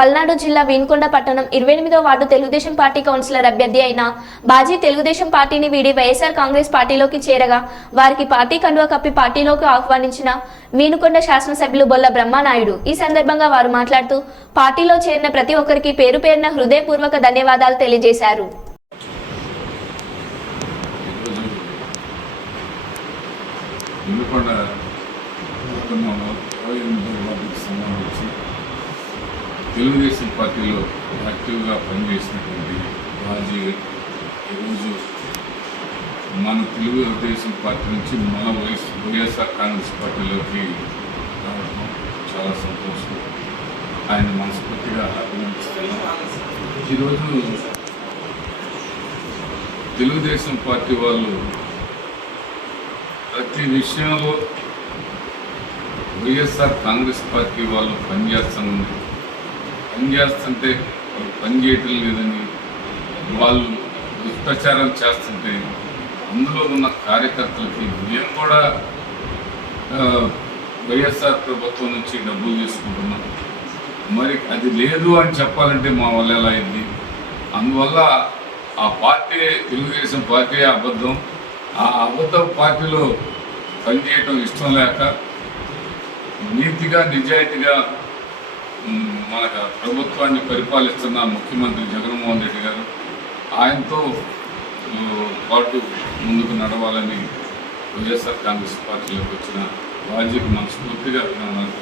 పల్నాడు జిల్లా వీన్కొండ పట్టణం ఇరవై ఎనిమిదో వార్డు తెలుగుదేశం పార్టీ కౌన్సిలర్ అభ్యర్థి అయిన బాజీ తెలుగుదేశం పార్టీని వీడి వైఎస్ఆర్ కాంగ్రెస్ పార్టీలోకి చేరగా వారికి పార్టీ కండువ కప్పి పార్టీలోకి ఆహ్వానించిన వీనుకొండ శాసనసభ్యులు బొల్ల బ్రహ్మానాయుడు. ఈ సందర్భంగా వారు మాట్లాడుతూ పార్టీలో చేరిన ప్రతి ఒక్కరికి పేరు పేరున హృదయపూర్వక ధన్యవాదాలు తెలియజేశారు. ఇరవై సంబంధించి తెలుగుదేశం పార్టీలో యాక్టివ్గా పనిచేసినటువంటి బాజీ ఈరోజు మన తెలుగుదేశం పార్టీ నుంచి మన వైఎస్ వైఎస్ఆర్ కాంగ్రెస్ పార్టీలోకి రావడం చాలా సంతోషం. ఆయన మనస్ఫూర్తిగా అభినందిస్తున్నాం. ఈరోజు తెలుగుదేశం పార్టీ వాళ్ళు ప్రతి విషయంలో వైఎస్ఆర్ కాంగ్రెస్ పార్టీ వాళ్ళు పనిచేస్తామని పనిచేస్తుంటే వాళ్ళు పనిచేయటం లేదని వాళ్ళు దుష్ప్రచారం చేస్తుంటే అందులో ఉన్న కార్యకర్తలకి మేము కూడా వైఎస్ఆర్ ప్రభుత్వం నుంచి డబ్బులు తీసుకుంటున్నాం. మరి అది లేదు అని చెప్పాలంటే మా వల్ల ఎలా అయింది? అందువల్ల ఆ పార్టీ తెలుగుదేశం పార్టీ అబద్ధం ఆ అబద్ధం పార్టీలో పనిచేయటం ఇష్టం లేక నీతిగా నిజాయితీగా మన ప్రభుత్వాన్ని పరిపాలిస్తున్న ముఖ్యమంత్రి జగన్మోహన్ రెడ్డి గారు ఆయనతో పాటు ముందుకు నడవాలని వైఎస్ఆర్ కాంగ్రెస్ పార్టీలోకి వచ్చిన వాజీకి మనస్ఫూర్తిగా అభినందనలు